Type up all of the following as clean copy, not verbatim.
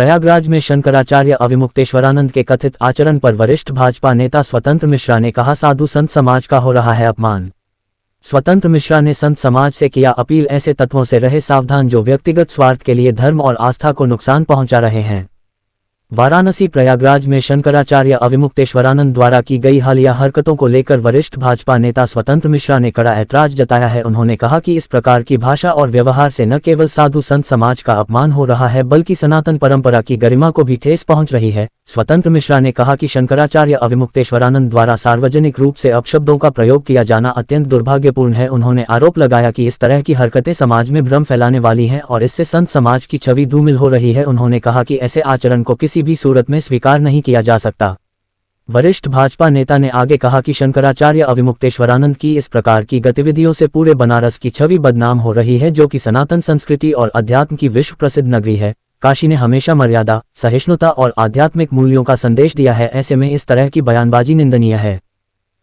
प्रयागराज में शंकराचार्य अविमुक्तेश्वरानंद के कथित आचरण पर वरिष्ठ भाजपा नेता स्वतंत्र मिश्रा ने कहा, साधु संत समाज का हो रहा है अपमान। स्वतंत्र मिश्रा ने संत समाज से किया अपील, ऐसे तत्वों से रहे सावधान जो व्यक्तिगत स्वार्थ के लिए धर्म और आस्था को नुकसान पहुंचा रहे हैं। वाराणसी प्रयागराज में शंकराचार्य अविमुक्तेश्वरानंद द्वारा की गई हालिया हरकतों को लेकर वरिष्ठ भाजपा नेता स्वतंत्र मिश्रा ने कड़ा ऐतराज जताया है। उन्होंने कहा कि इस प्रकार की भाषा और व्यवहार से न केवल साधु संत समाज का अपमान हो रहा है बल्कि सनातन परंपरा की गरिमा को भी ठेस पहुंच रही है। स्वतंत्र मिश्रा ने कहा कि शंकराचार्य अविमुक्तेश्वरानंद द्वारा सार्वजनिक रूप से अपशब्दों का प्रयोग किया जाना अत्यंत दुर्भाग्यपूर्ण है। उन्होंने आरोप लगाया कि इस तरह की हरकतें समाज में भ्रम फैलाने वाली हैं और इससे संत समाज की छवि धूमिल हो रही है। उन्होंने कहा कि ऐसे आचरण को किसी भी सूरत में स्वीकार नहीं किया जा सकता। वरिष्ठ भाजपा नेता ने आगे कहा कि शंकराचार्य अविमुक्तेश्वरानंद की इस प्रकार की गतिविधियों से पूरे बनारस की छवि बदनाम हो रही है, जो कि सनातन संस्कृति और अध्यात्म की विश्व प्रसिद्ध नगरी है। काशी ने हमेशा मर्यादा, सहिष्णुता और आध्यात्मिक मूल्यों का संदेश दिया है, ऐसे में इस तरह की बयानबाजी निंदनीय है।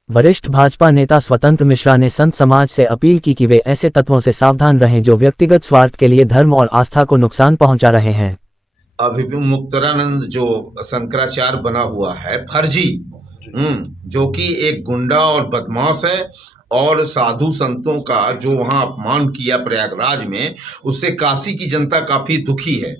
वरिष्ठ भाजपा नेता स्वतंत्र मिश्रा ने संत समाज से अपील की कि वे ऐसे तत्वों से सावधान रहें जो व्यक्तिगत स्वार्थ के लिए धर्म और आस्था को नुकसान पहुंचा रहे हैं। अविमुक्तानंद जो शंकराचार्य बना हुआ है फर्जी, जो कि एक गुंडा और बदमाश है और साधु संतों का जो वहां अपमान किया प्रयागराज में, उससे काशी की जनता काफी दुखी है।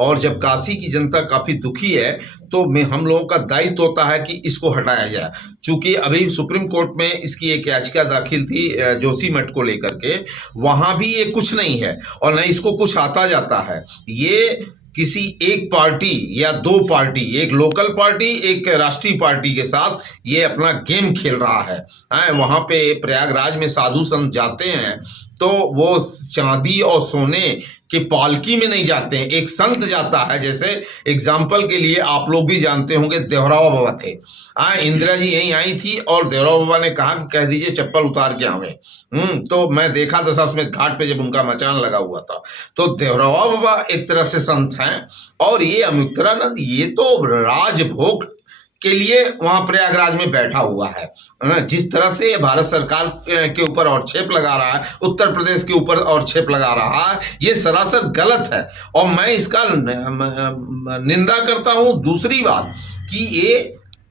और जब काशी की जनता काफी दुखी है तो हम लोगों का दायित्व होता है कि इसको हटाया जाए। चूंकि अभी सुप्रीम कोर्ट में इसकी एक याचिका दाखिल थी जोशीमठ को लेकर के, वहां भी ये कुछ नहीं है और न इसको कुछ आता जाता है। ये किसी एक पार्टी या दो पार्टी, एक लोकल पार्टी एक राष्ट्रीय पार्टी के साथ ये अपना गेम खेल रहा है। वहां पे प्रयागराज में साधु संत जाते हैं तो वो चांदी और सोने के पालकी में नहीं जाते हैं। एक संत जाता है, जैसे एग्जाम्पल के लिए आप लोग भी जानते होंगे देवराव बाबा थे। इंदिरा जी यहीं आई थी और देवराव बाबा ने कहा कि कह दीजिए चप्पल उतार के आवे। तो मैं देखा दशाश्वमेध घाट पे जब उनका मचान लगा हुआ था। तो देवराव बाबा एक तरह से संत हैं और ये अविमुक्तानंद ये तो राजभोग के लिए वहां प्रयागराज में बैठा हुआ है। जिस तरह से ये भारत सरकार के ऊपर और छेप लगा रहा है, उत्तर प्रदेश के ऊपर और छेप लगा रहा है, ये सरासर गलत है और मैं इसका निंदा करता हूं। दूसरी बात कि ये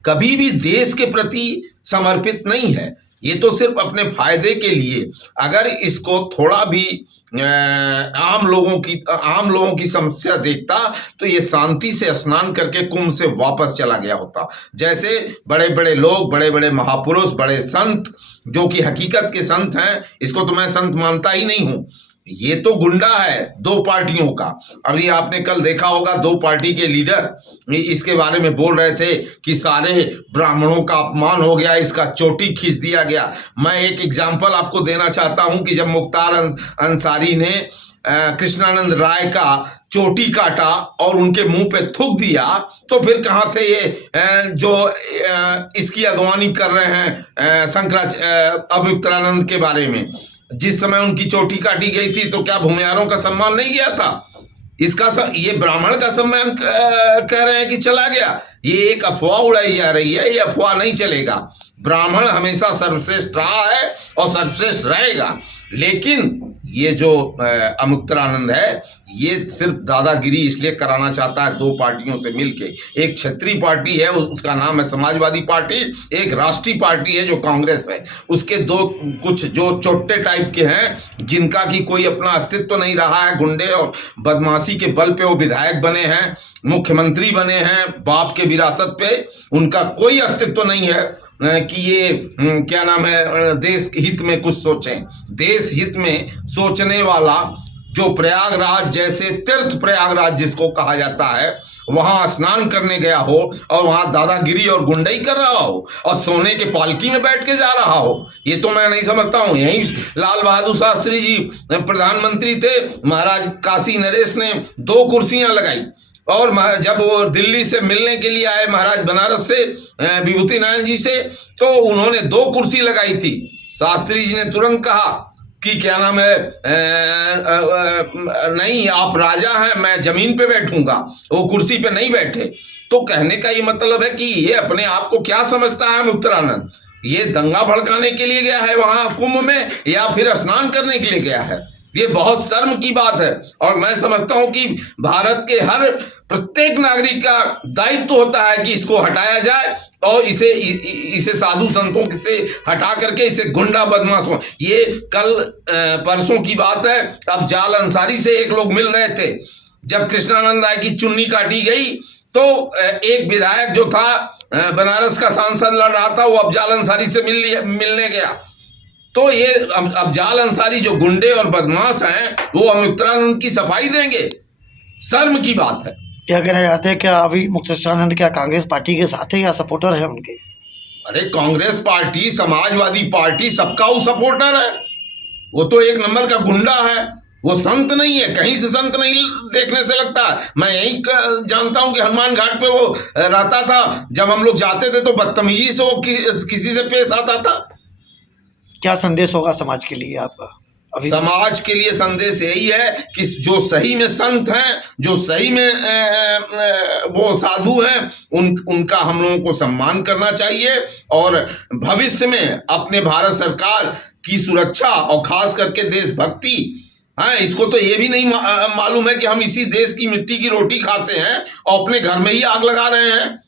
कभी भी देश के प्रति समर्पित नहीं है, ये तो सिर्फ अपने फायदे के लिए। अगर इसको थोड़ा भी आम लोगों की समस्या देखता तो ये शांति से स्नान करके कुंभ से वापस चला गया होता। जैसे बड़े बड़े लोग, बड़े बड़े महापुरुष, बड़े संत जो कि हकीकत के संत हैं, इसको तो मैं संत मानता ही नहीं हूं। ये तो गुंडा है दो पार्टियों का। अभी आपने कल देखा होगा दो पार्टी के लीडर इसके बारे में बोल रहे थे कि सारे ब्राह्मणों का अपमान हो गया, इसका चोटी खींच दिया गया। मैं एक एग्जांपल आपको देना चाहता हूं कि जब मुख्तार अंसारी ने कृष्णानंद राय का चोटी काटा और उनके मुंह पे थूक दिया, तो फिर कहां थे ये जो इसकी अगवानी कर रहे हैं अविमुक्तानंद के बारे में। जिस समय उनकी चोटी काटी गई थी तो क्या भूमिहारों का सम्मान नहीं गया था? ये ब्राह्मण का सम्मान कह रहे हैं कि चला गया। ये एक अफवाह उड़ाई जा रही है, ये अफवाह नहीं चलेगा। ब्राह्मण हमेशा सर्वश्रेष्ठ रहा है और सर्वश्रेष्ठ रहेगा। लेकिन ये जो अविमुक्तानंद है ये सिर्फ दादागिरी इसलिए कराना चाहता है दो पार्टियों से मिलके। एक क्षेत्रीय पार्टी है, उसका नाम है समाजवादी पार्टी, एक राष्ट्रीय पार्टी है जो कांग्रेस है। उसके दो कुछ जो चोट्टे टाइप के हैं जिनका कि कोई अपना अस्तित्व नहीं रहा है, गुंडे और बदमाशी के बल पे वो विधायक बने हैं, मुख्यमंत्री बने हैं, बाप के विरासत पे उनका कोई अस्तित्व नहीं है कि ये क्या नाम है देश हित में कुछ सोचें। देश हित में सोचने वाला जो प्रयागराज जैसे तीर्थ प्रयागराज जिसको कहा जाता है, वहां स्नान करने गया हो और वहां दादागिरी और गुंडई कर रहा हो और सोने के पालकी में बैठ के जा रहा हो, ये तो मैं नहीं समझता हूं। यही लाल बहादुर शास्त्री जी प्रधानमंत्री थे, महाराज काशी नरेश ने 2 कुर्सियां लगाई और जब वो दिल्ली से मिलने के लिए आए महाराज बनारस से विभूति नारायण जी से, तो उन्होंने 2 कुर्सी लगाई थी। शास्त्री जी ने तुरंत कहा कि क्या नाम है नहीं, आप राजा हैं, मैं जमीन पे बैठूंगा, वो कुर्सी पे नहीं बैठे। तो कहने का ये मतलब है कि ये अपने आप को क्या समझता है अविमुक्तानंद? ये दंगा भड़काने के लिए गया है वहां कुंभ में या फिर स्नान करने के लिए गया है? ये बहुत शर्म की बात है। और मैं समझता हूं कि भारत के हर प्रत्येक नागरिक का दायित्व होता है कि इसको हटाया जाए और इसे साधु संतों से हटा करके इसे गुंडा बदमाशों, ये कल परसों की बात है, अब जाल अंसारी से एक लोग मिल रहे थे, जब कृष्णानंद राय की चुन्नी काटी गई तो एक विधायक जो था बनारस का सांसद लड़ रहा था, वो अफजाल अंसारी से मिलने गया। तो ये अफजाल अंसारी जो गुंडे और बदमाश हैं वो मुक्तानंद की सफाई देंगे? शर्म की बात है। क्या कहना चाहते हैं, क्या अभी मुक्तेश्वरानंद क्या कांग्रेस पार्टी के साथ है या सपोर्टर है उनके? अरे कांग्रेस पार्टी, समाजवादी पार्टी, सबका वो सपोर्टर है। वो तो एक नंबर का गुंडा है, वो संत नहीं है, कहीं से संत नहीं देखने से लगता है। मैं यही जानता हूं कि हनुमान घाट पे वो रहता था, जब हम लोग जाते थे तो बदतमीजी से वो किसी से पेश आता था। क्या संदेश होगा समाज के लिए आपका? अभी समाज के लिए संदेश यही है कि जो सही में संत हैं, जो सही में वो साधु हैं, उनका हम लोगों को सम्मान करना चाहिए और भविष्य में अपने भारत सरकार की सुरक्षा और खास करके देशभक्ति, हाँ, इसको तो ये भी नहीं मालूम है कि हम इसी देश की मिट्टी की रोटी खाते हैं और अपने घर में ही आग लगा रहे हैं।